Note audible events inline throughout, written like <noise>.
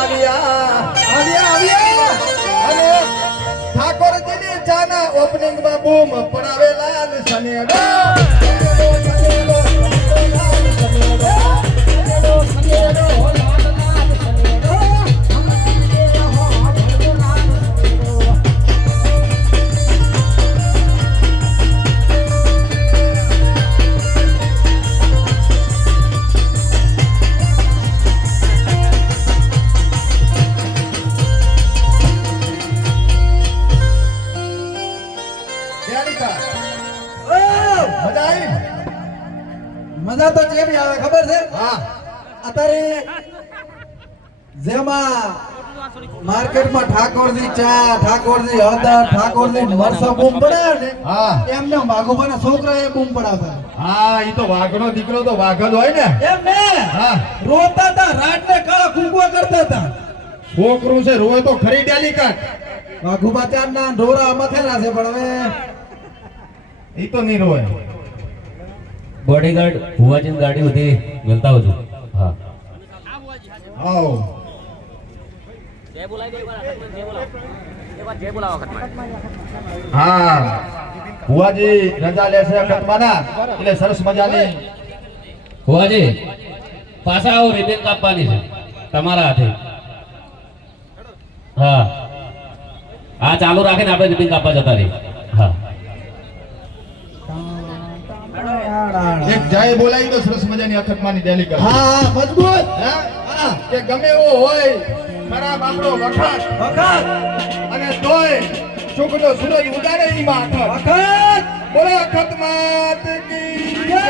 આવ્યા આવ્યા આવ્યા અને ઠાકોરજીની ચાના ઓપનિંગમાં બૂમ પડાવેલા ને સનેડો સનેડો, સનેડો, લાલ મજા આવી? મજા તો કેવી આવે ખબર છે? હા. અત્યારે જેમાં માર્કેટમાં ઠાકોરજી ચા ઠાકોરજી હળદર ઠાકોરજી મરસા બૂમ પડાવે ને હા. એમને વાઘોબાના છોકરા એ બૂમ પડાવે હા ઈ તો વાઘનો દીકરો તો વાઘ જ હોય ને. એમ ને હા. રોતા હતા રાતને કાળા કુંકવા કરતા હતા છોકરું છે રોય તો ખરી ડેલી કાટ વાઘુબા ના ઢોરા મથેલા છે પણ હવે ઈ તો નહીં રોય બોડીગાર્ડ ભુવાજી ગાડી બધી મેલતા હોજો હા. આવો. હા. ભુવાજી રજા લેશે અખતમાના. એટલે સરસ મજાની. ભુવાજી પાછા આવો રિબેન કાપવાની છે. તમારા હાથે. હા. હા ચાલુ રાખીને આપણે રિબેન કાપવા જતા રહી જય બોલાવી દો સરસ મજાની અખતમાની ડેલી કરો. હા મજબૂત. હા? કે ગમે એવો હોય ખરાબ આપણો વખત વખત અને તોય સુખનો સૂરજ ઉગાડે ઈ માં અખત વખત બોલે અખત માત કી જય!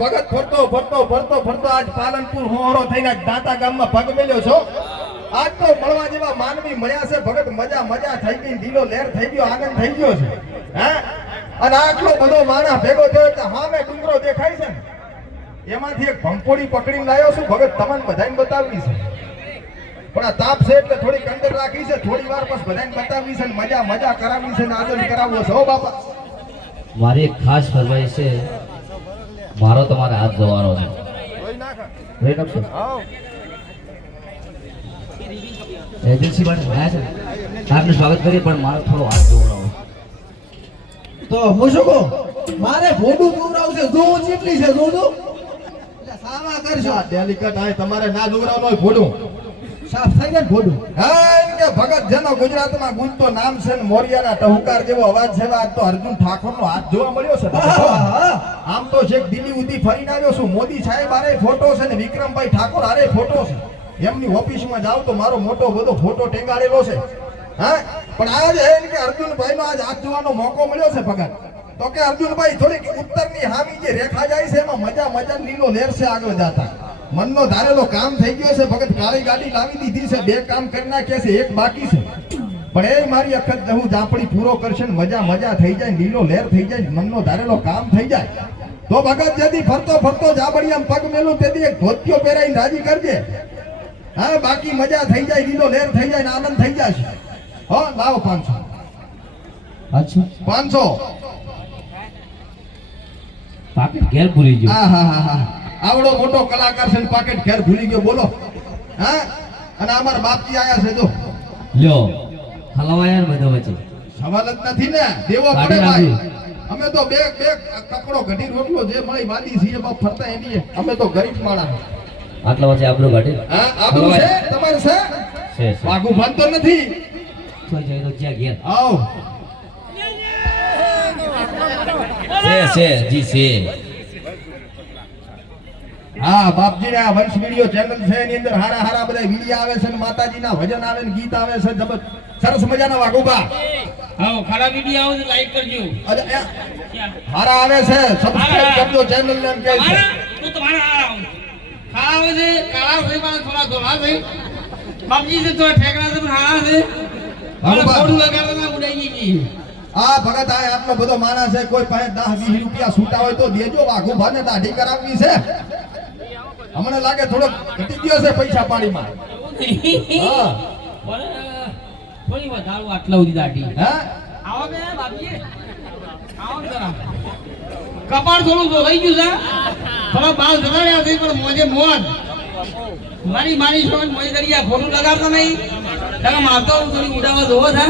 ભગત ફરતો ફરતો ફરતો ફરતો. આજ પાલનપુર હોહરો થઈને દાંતા ગામમાં પગ મેલ્યો છો. આજ તો મળવા જેવા માનવી મળ્યા છે. ભગત મજા મજા થઈ ગઈ લીલો લહેર થઈ ગયો આનંદ થઈ ગયો છે. હે? અને આટલો બધો માણા ભેગો થયો એટલે હામે ડુંગરો દેખાય છે ને. એમાંથી એક ભંપોડી પકડીને લાવ્યો છું. ભગત તમને બધાને બતાવવી છે પણ આ તાપ છે એટલે થોડી કંદર રાખી છે. થોડી વાર બસ બધાને બતાવવી છે ને મજા મજા કરાવવી છે ને આનંદ કરાવવો છે. હો બાપા. મારી એક ખાસ ફરમાઈ છે મારો તમારે હાથ જવાનો છે. એજન્સી માટે આવ્યા છે ને? આપનું સ્વાગત કરીએ પણ મારો થોડો હાથ જોવડાવો તો હું શું કહું? મારે ભોડું જોવડાવું છે જોવું જેટલી છે જોડું સાવા કરશો. આ ડેલિકેટ આય તમારે ના દોરાવવાનું હોય ભોડું. સાફ થઈ જાય ભોડું. હા કે ભગત જેનો ગુજરાતમાં ગુંજતો નામ છે ને મોરિયાના ટહુકાર જેવો અવાજ છે આજ તો અર્જુન ઠાકોરનો હાથ જોવા મળ્યો છે આમ તો છેક દિલ્હી ઉધી ફરીને આવ્યો છું. મોદી સાહેબ આરે ફોટો છે ને વિક્રમભાઈ ઠાકોર આરે ફોટો છે. એમની ઓફિસમાં જાવ તો મારો મોટો બધો ફોટો ટેંગાડેલો છે. હા? પણ આજે એમ કે અર્જુનભાઈ નો આજ હાથ જોવાનો મોકો મળ્યો છે ભગત તો કે અર્જુનભાઈ થોડીક ઉત્તરની હામી જે રેખા જાય છે, એમાં મજા મજા લીલો લેર છે આગળ જાતા. મનનો ધારેલો કામ થઈ ગયો છે, ભગત કાળી ગાડી લાવી દીધી છે, બે કામ કરી નાખ્યા છે, એક બાકી છે. પણ એ મારી અખત હું જાપડી પૂરો કરશે મજા મજા થઈ જાય, લીલો લેર થઈ જાય મનનો ધારેલો કામ થઈ જાય. તો ભગત જેથી ફરતો ફરતો જાબડિયામ પગ મેલું, તેથી એક ધોતિયો પહેરાઈને રાજી કરજે. હા બાકી મજા થઈ જાય લીલો લેર થઈ જાય ને આનંદ થઈ જશે હો લાવો પાંચસો. અચ્છા પાંચસો. પાકેટ ઘેર ભૂલી ગયો. હા હા હા હા. આવડો મોટો કલાકાર છે પાકેટ ઘેર ભૂલી ગયો બોલો. હા? અને અમારા બાપજી આયા છે જો. લ્યો. હલવાયા બધો વચ્ચે. સવાલ જ નથી ને. દેવો પડે ભાઈ. અમે તો બે બે કપડો ઘટી રોટલો જે મળી વાલી છીએ બાપ ફરતા એની. અમે તો ગરીબ માણસ. આટલા વાસે આબરૂ ગાડી હા આબરૂ છે તમારે છે? છે છે. વાઘું ભાનતો નથી. તો જઈ તો જ્યાં ઘેર આવ. છે છે જી છે. હા બાપજી ના વંશ વીડિયો ચેનલ છે એની અંદર હારા હારા બધા વીડિયો આવે છે ને માતાજીના ભજન આવે ને ગીત આવે છે જબર સરસ મજાના વાઘુબા હા ખરા વીડિયો આવે લાઈક કરજો. અરે, હારા આવે છે સબસ્ક્રાઇબ કરજો ચેનલ ને એમ કે છે. તો તમારા ખાવા છે કાળા થોડા ધોળા છે. બાપજી છે થોડા ઠેકડા છે પણ હારા છે. મારા બાબા. લગાડતા ઉડાઈ ગઈ આ ભગત આ આટલો બધો માણસ છે કોઈ પાસે દસ વીસ રૂપિયા છૂટા હોય તો દેજો વાઘુ ભાને દાઢી કરાવવી છે. હમણાં લાગે થોડો ઘટી ગયો છે પૈસા પાણીમાં હા. થોડી વધારું આટલા સુધી દાઢી. હા? આવો બે બાપજી. આવો જરા. કપાળ થોડું ધોવાઈ ગયું છે. થોડા બાલ જગાડ્યા છે, પણ મોજે મોજ. મારી મારી છો મોજ દરિયા ખોટું લગાડતો નહીં. તમે મારતો હું થોડી ઉડાવા જોવો છે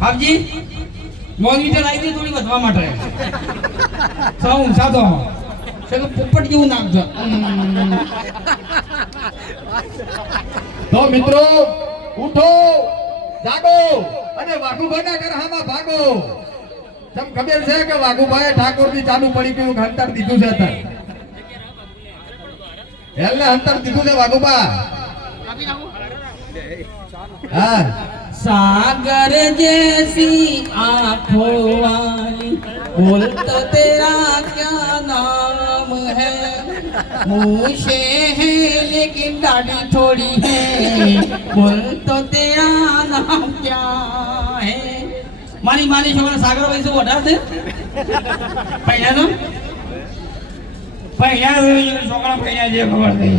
બાપજી મોજ વિશે લાવી દે થોડી વધવા માટે. સૌ કે પોપટ જેવું નાખજો તો મિત્રો, ઉઠો, જાગો અને વાઘુભાઈના ગરહામાં ભાગો. તમ ખબર છે કે વાઘુભાઈ ઠાકોરજી ચાલુ પડી ગયું ઘંટર દીધું છે અત્યારે. ಎಲ್ಲ ಅಂತ ತಿದ್ದುದೆ ವಾಗುಬಾ હા સાગર જેસી આંખો વાલી બોલ તો તેરા ક્યા નામ હે મૂછે હે લેકિન દાઢી થોડી હે બોલ તો તેરા નામ ક્યા હે મારી માની છોકરા સાગર ભાઈ શું વધારે પહેલાનો પૈયા છોકરા પૈયા જે ખબર નહીં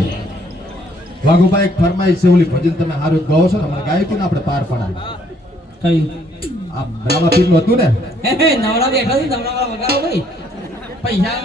વાઘુભાઈ એક ફરમાઈશ છે ઓલી ભજન તમે સારું ગાઓ છો ને અમારે ગાયું ને આપણે પાર પડાવી કઈ આ રામા પીલું હતું ને? નવરા બેઠા નવરા વગાડો ભાઈ. પૈસા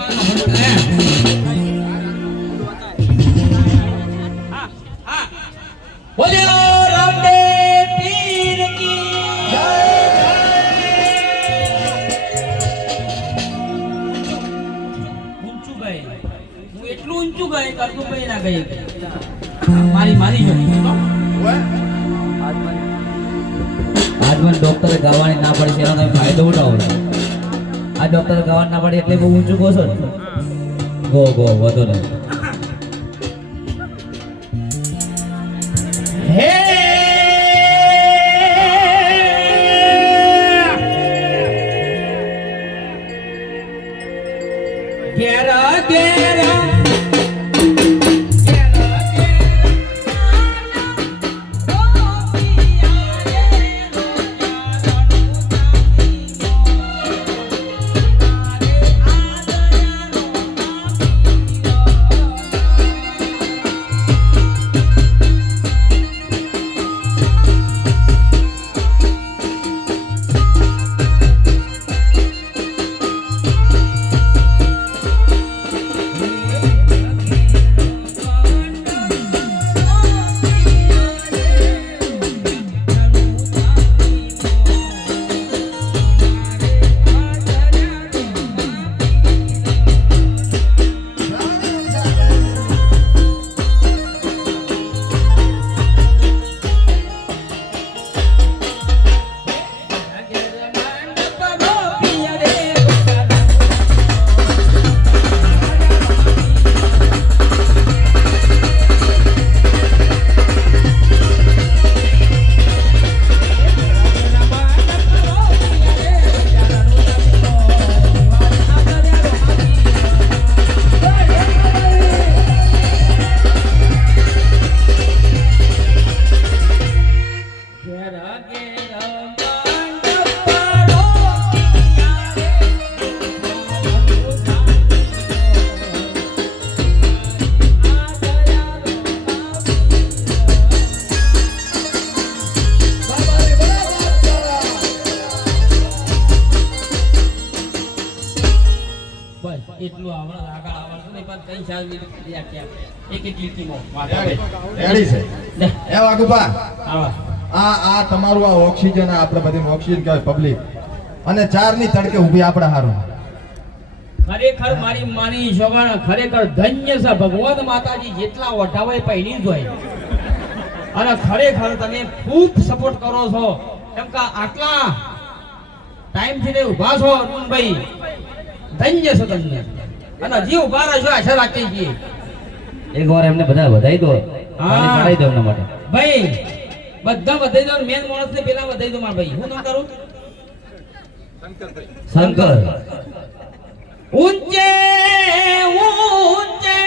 એટલે બહુ ઊંચું કહો છો ગો ગો વધો નહીં. હે બસ એટલું આગળ આવડતું નહીં પણ કઈ સાલ એક એક લીટીમાં રેડી છે. એ વાઘુબા આવા. આ આ તમારું આ ઓક્સિજન આપણે બધી ઓક્સિજન કહેવાય પબ્લિક અને ચારની તડકે ઊભી આપણે હારું. ખરેખર મારી માની શોભા ખરેખર ધન્ય છે. ભગવાન માતાજી જેટલા ઓઢાવે પહેરી જ હોય. અને ખરેખર તમે ખૂબ સપોર્ટ કરો છો. કેમ કે આટલા ટાઈમથી ઊભા છો અર્જુનભાઈ ધન્ય છે અને હજી બારા જો આશા રાખી ગઈ એક વાર એમને બધા વધાઈ દો. હા. દો એમના માટે. ભાઈ બધા વધાઈ દો મેન માણસ ને પેલા વધાઈ દો મારા ભાઈ. હું ન કરું? શંકર. ઊંચે ઊંચે.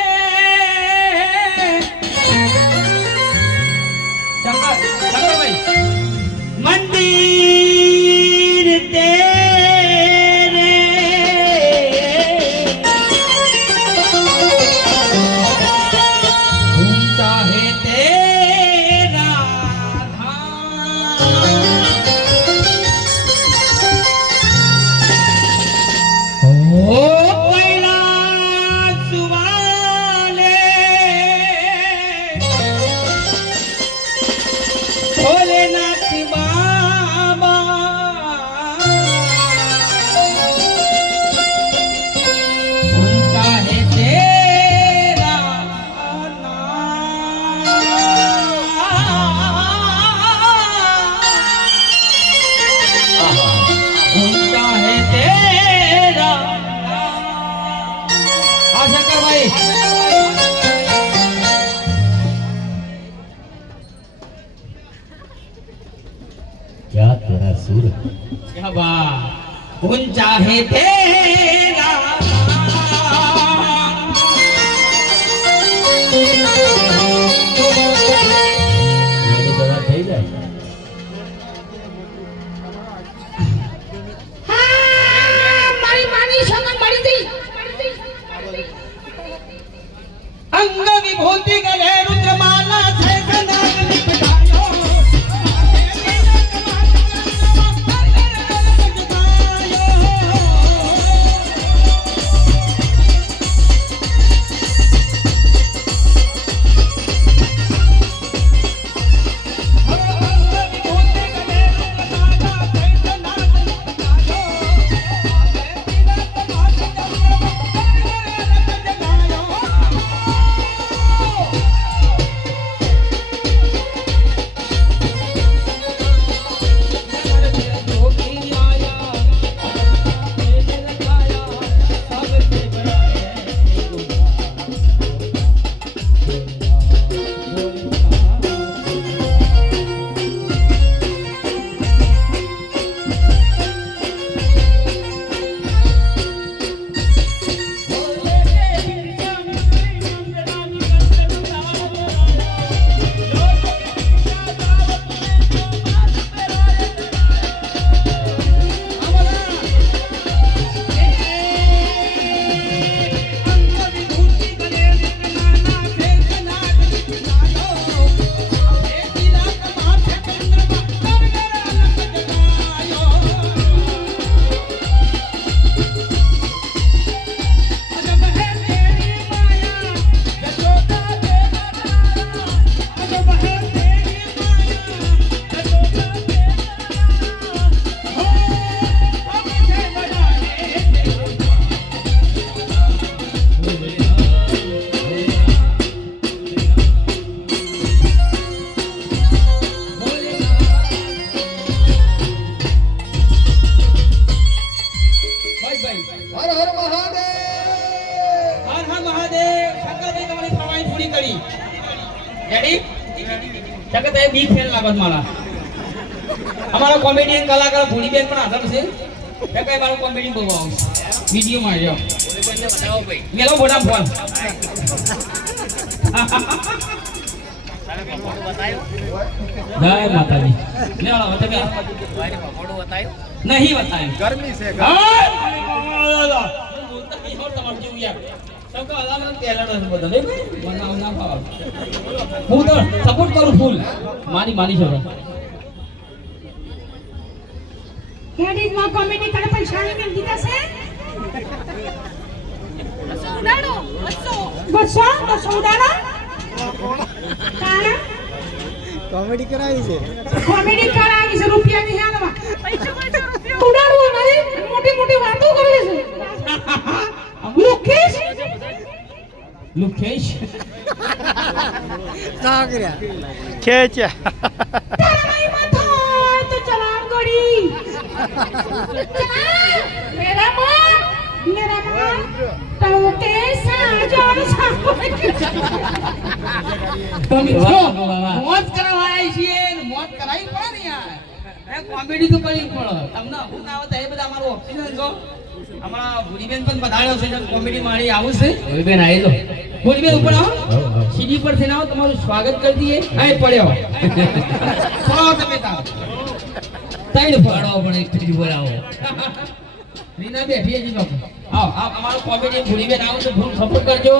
बात कौन चाहे तेरा બી ફેલ લાગત મારા. અમારા કોમેડિયન કલાકાર ભૂલીબેન પણ હાજર છે. એ કઈ મારું કોમેડી બહુ આવશે. વિડીયોમાં આવ્યો મેલો મોટા ફોન જય માતાજી. લે આવો તમે નહીં બતાવ્યું. ગરમી છે સપોર્ટ કરું ફૂલ માની માની શકો હેડીઝમાં કોમેડી કરે પૈસા ની દીધા છે? ઉડાડો બસો. બસો? બસો ઉડાડો? કારણ? કોમેડી કરાવી છે. કોમેડી કરાવી છે રૂપિયા ની હાલમાં ઉડાડવું નહીં. મોટી મોટી વાતો કરે છે. ખેંચ્યા સાંભળ <laughs> <laughs> તો મિત્રો વાહ, વાહ, વાહ. મોજ કરવા છીએ મોજ કરાવી પડે ને યાર કોમેડી તો કરવી પડે. તમને હું ના આવતા એ બધા અમારો ઓપ્શન છો અમારા ભૂરીબેન પણ બધાડ્યો છે કોમેડી મારી આવું છે. ભૂરીબેન આવી તો ઉપર આવો. સીડી પર થઈને આવો તમારું સ્વાગત કરી દઈએ. આ પડ્યો. આવો તમે તાવ ત્રણ ફળ પણ એક ત્રીજી પર આવો. રીના બેઠી છે બાપુ. આવો આ અમારું કોમેડી ભૂરીબેન આવો તો ભૂલ સપોર્ટ કરજો.